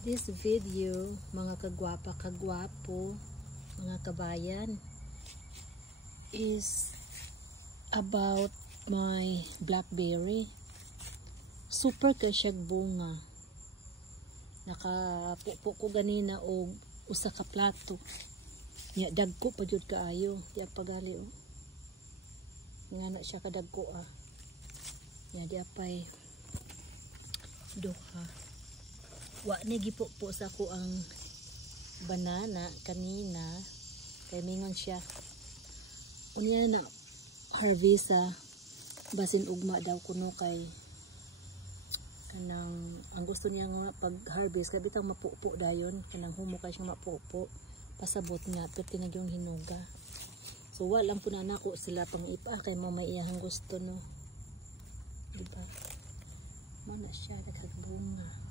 This video, mga kagwapa, kagwapo, mga kabayan, is about my blackberry. Super kasyag bunga. Nakapupo ko ganina og usa ka plato. Nya dagko pa jud kaayo. Di pagali oh. Nga na siya kadagko ah. Nya di apay duha. Wa ni gipo-po sa ko ang banana kanina kay mingon siya. Unya na harvest basin ugma daw kuno kay kanang ang gusto niya nga pag harvest kay bitang mapupo dayon kanang humo kay siya mapupo pasabot nga perti na yung hinuga. So walang po na nako sila pang ipa kay mo may iyang gusto no. Diba? Mana siya naghagbunga.